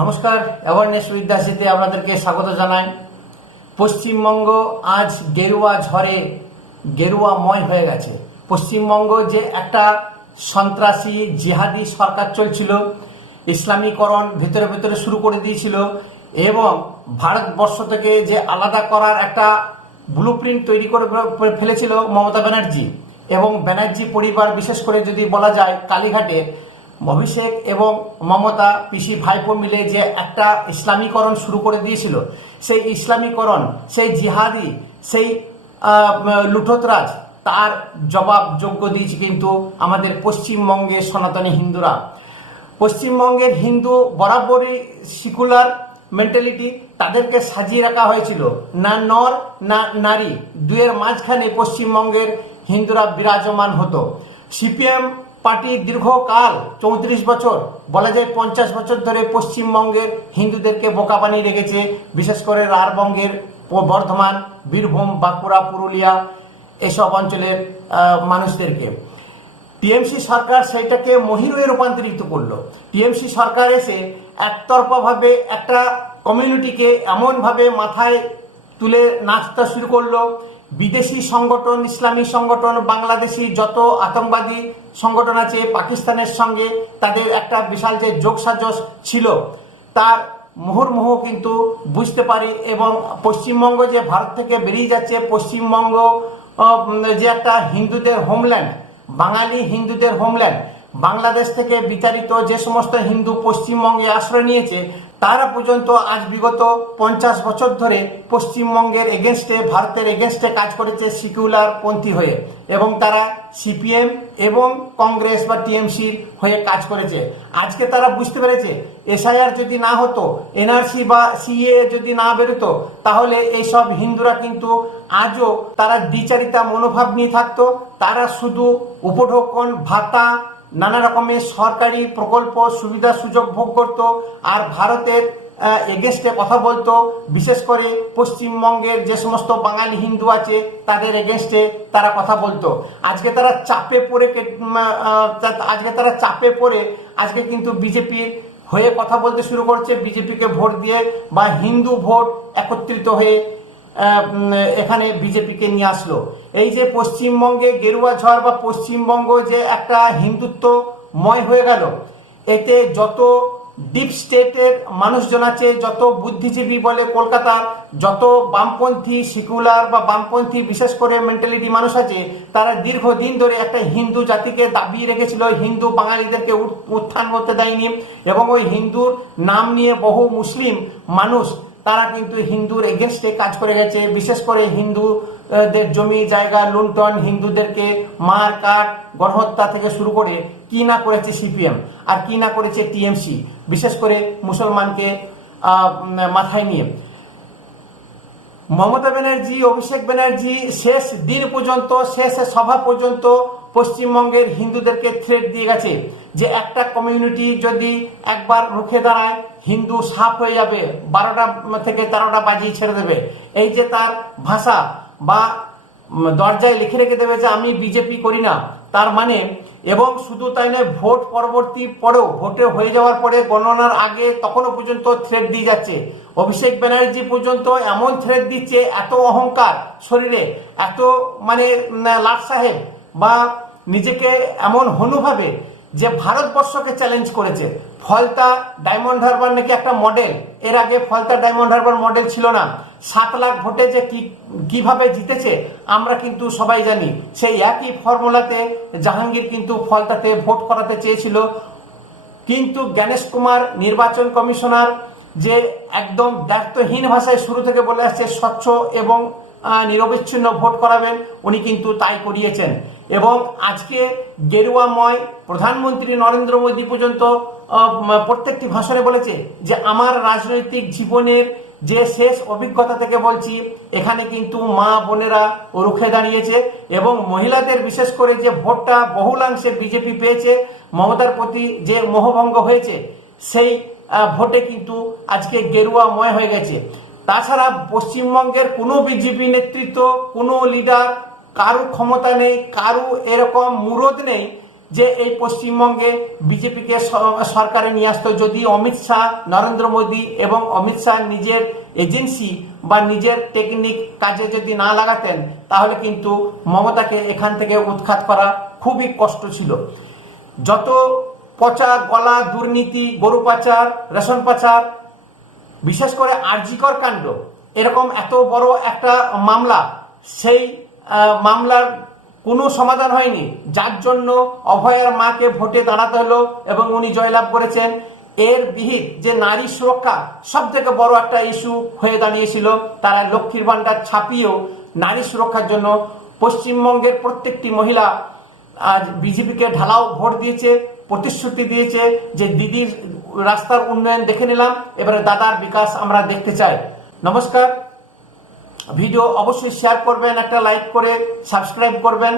নমস্কার, awareness with দাসিতে আপনাদেরকে স্বাগত জানাই। পশ্চিমবঙ্গ আজ গেরুয়া ঝড়ে গেরুয়াময় হয়ে গেছে। পশ্চিমবঙ্গ যে একটা সন্ত্রাসী জিহাদি সরকার চলছিল, ইসলামীকরণ ভেতরে ভেতরে শুরু করে দিয়েছিল এবং ভারতবর্ষ থেকে যে আলাদা করার একটা ব্লুপ্রিন্ট তৈরি করে ফেলেছিল মমতা ব্যানার্জি এবং ব্যানার্জি পরিবার, বিশেষ করে যদি বলা যায় কালীঘাটে অভিষেক এবং মমতা পিসি ভাইপো মিলে যে একটা ইসলামীকরণ শুরু করে দিয়েছিল, সেই ইসলামীকরণ, সেই জিহাদি, সেই লুঠতরাজ, তার জবাব যোগ্য দিয়েছে কিন্তু আমাদের পশ্চিমবঙ্গের সনাতনী হিন্দুরা। পশ্চিমবঙ্গের হিন্দু বরাবরই সিকুলার মেন্টালিটি, তাদেরকে সাজিয়ে রাখা হয়েছিল, না নর না নারী, দুয়ের মাঝখানে পশ্চিমবঙ্গের হিন্দুরা বিরাজমান হতো। সিপিএম পার্টি দীর্ঘকাল 34 বছর, বলা যায় 50 বছর ধরে পশ্চিমবঙ্গের হিন্দুদেরকে বোকা বানিয়ে রেখেছে, বিশেষ করে রাঢ়বঙ্গের বর্ধমান, বীরভূম, বাঁকুড়া, পুরুলিয়া এসব অঞ্চলের মানুষদেরকে। টিএমসি সরকার সেইটাকে মহিরুহে রূপান্তরিত করলো। টিএমসি সরকার এসে একতরফাভাবে একটা কমিউনিটিকে এমনভাবে মাথায় তুলে নাচতে শুরু করলো। বিদেশি সংগঠন, ইসলামী সংগঠন, বাংলাদেশি যত আতঙ্কবাদী সংগঠন আছে, পাকিস্তানের সঙ্গে তাদের একটা বিশাল যে যোগসাজশ ছিল, তার মুহুর্মুহু কিন্তু বুঝতে পারি। এবং পশ্চিমবঙ্গ যে ভারত থেকে বেরিয়ে যাচ্ছে, পশ্চিমবঙ্গ যে একটা হিন্দুদের হোমল্যান্ড, বাঙালি হিন্দুদের হোমল্যান্ড, বাংলাদেশ থেকে বিতাড়িত যে সমস্ত হিন্দু পশ্চিমবঙ্গে আশ্রয় নিয়েছে, তারা পর্যন্ত আজ বিগত 50 বছর ধরে পশ্চিমবঙ্গের এগেনস্টে, ভারতের এগেনস্টে কাজ করেছে সিকিউলার পন্থী হয়ে, এবং তারা সিপিএম এবং কংগ্রেস বা টিএমসির হয়ে কাজ করেছে। আজকে তারা বুঝতে পেরেছে এসআইআর যদি না হতো, এনআরসি বা সিএ যদি না বেরোতো, তাহলে এইসব হিন্দুরা কিন্তু আজও তারা দ্বিচারিতা মনোভাব নিয়ে থাকতো। তারা শুধু উপঢৌকন, ভাতা, নানা রকমের সরকারি প্রকল্প, সুবিধা সুযোগ ভোগ করত আর ভারতের এগেনস্টে কথা বলতো। বিশেষ করে পশ্চিমবঙ্গের যে সমস্ত বাঙালি হিন্দু আছে তাদের এগেনস্টে তারা কথা বলতো। আজকে তারা চাপে পড়ে আজকে কিন্তু বিজেপির হয়ে কথা বলতে শুরু করছে, বিজেপিকে ভোট দিয়ে বা হিন্দু ভোট একত্রিত হয়ে এখানে বিজেপিকে নিয়ে আসলো। এই যে পশ্চিমবঙ্গে গেরুয়া ঝড় বা পশ্চিমবঙ্গ যে একটা হিন্দুত্বময় হয়ে গেল, এতে যত ডিপ স্টেটের মানুষজন আছে, যত বুদ্ধিজীবী বলে কলকাতার, যত বামপন্থী সিকুলার বা বামপন্থী বিশেষ করে মেন্টালিটি মানুষ আছে, তারা দীর্ঘদিন ধরে একটা হিন্দু জাতিকে দাবিয়ে রেখেছিল, হিন্দু বাঙালিদেরকে উত্থান করতে দেয়নি। এবং ওই হিন্দুর নাম নিয়ে বহু মুসলিম মানুষ তারা কিন্তু হিন্দুর এগেনস্টে কাজ করে গেছে। বিশেষ করে হিন্দুদের জমি জায়গা লুণ্ঠন, হিন্দুদেরকে মার কাট, গণহত্যা থেকে শুরু করে কি না করেছে সিপিএম আর কি না করেছে টিএমসি, বিশেষ করে মুসলমানকে মাথায় নিয়ে। মমতা ব্যানার্জি, অভিষেক ব্যানার্জি শেষ দিন পর্যন্ত, শেষ সভা পর্যন্ত পশ্চিমবঙ্গের হিন্দুদেরকে থ্রেট দিয়ে গেছে যে একটা কমিউনিটি যদি একবার রুখে দাঁড়ায়, হিন্দু সাফ হয়ে যাবে, 12টা থেকে 13টা বাজিয়ে ছেড়ে দেবে। এই যে তার ভাষা, বা দরজায় লিখে রেখে দেবে যে আমি বিজেপি করি না, তার মানে। এবং শুধু তাই নয়, ভোট পরবর্তী পরেও, ভোটে হয়ে যাওয়ার পরে, গণনার আগে, তখনও পর্যন্ত থ্রেট দিয়ে যাচ্ছে। অভিষেক ব্যানার্জি পর্যন্ত এমন থ্রেট দিচ্ছে, এত অহংকার শরীরে, এত মানে লাট সাহেব বা নিজেকে এমন হনুভাবে যে ভারতবর্ষকে চ্যালেঞ্জ করেছে। ফলতা ডায়মন্ড হারবার নাকি একটা মডেল, এর আগে ফলতা ডায়মন্ড হারবার মডেল ছিল না। 7 লাখ ভোটে যে কিভাবে জিতেছে আমরা কিন্তু সবাই জানি। সেই একই ফর্মুলাতে জাহাঙ্গীর কিন্তু ফলতাতে ভোট করাতে চেয়েছিল, কিন্তু জ্ঞানেশ কুমার নির্বাচন কমিশনার যে একদম দায়িত্বহীন ভাষায় শুরু থেকে বলে আসছে স্বচ্ছ এবং নিরবিচ্ছিন্ন ভোট করাবেন, উনি কিন্তু তাই করিয়েছেন। এবং আজকে গেরুয়াময় প্রধানমন্ত্রী নরেন্দ্র মোদী পর্যন্ত প্রত্যেকটি ভাষণে বলেছে যে আমার রাজনৈতিক জীবনের যে শেষ অভিজ্ঞতা থেকে বলছি, এখানে কিন্তু মা বোনেরা রুখে দাঁড়িয়েছে এবং মহিলাদের বিশেষ করে যে ভোটটা বহুলাংশে বিজেপি পেয়েছে, মমতার প্রতি যে মোহভঙ্গ হয়েছে, সেই ভোটে কিন্তু আজকে গেরুয়াময় হয়ে গেছে। তাছাড়া পশ্চিমবঙ্গের কোনো বিজেপি নেতৃত্ব, কোনো লিডার, কারু ক্ষমতা নেই, কারু এরকম মুরদ নেই যে এই পশ্চিমবঙ্গে বিজেপিকে সরকারে নিয়ে আসতো যদি অমিত শাহ, নরেন্দ্র মোদী এবং অমিত শাহ নিজের এজেন্সি বা নিজের টেকনিক কাজে যদি না লাগাতেন, তাহলে কিন্তু মমতাকে এখান থেকে উৎখাত করা খুবই কষ্ট ছিল। যত পচা গলা দুর্নীতি, গরু পাচার, রেশন পাচার, বিশেষ করে আরজিকর কাণ্ড, এরকম এত বড় একটা মামলা, সেই মামলার কোনো সমাধান হয়নি, যার জন্য অভয়ের মাকে ভোটে দাঁড়াতে হলো এবং উনি জয়লাভ করেছেন। এর বিহিত যে নারী সুরক্ষা সব থেকে বড় একটা ইস্যু হয়ে দাঁড়িয়েছিল, তারা লক্ষ্মীর ভাণ্ডার ছাপিয়েও নারী সুরক্ষার জন্য পশ্চিমবঙ্গের প্রত্যেকটি মহিলা আজ বিজেপিকে ঢালাও ভোট দিয়েছে, প্রতিশ্রুতি দিয়েছে যে দিদির রাস্তার উন্নয়ন দেখে নিলাম, এবারে দাদার বিকাশ আমরা দেখতে চাই। নমস্কার, ভিডিও অবশ্যই শেয়ার করবেন, একটা লাইক করে সাবস্ক্রাইব করবেন।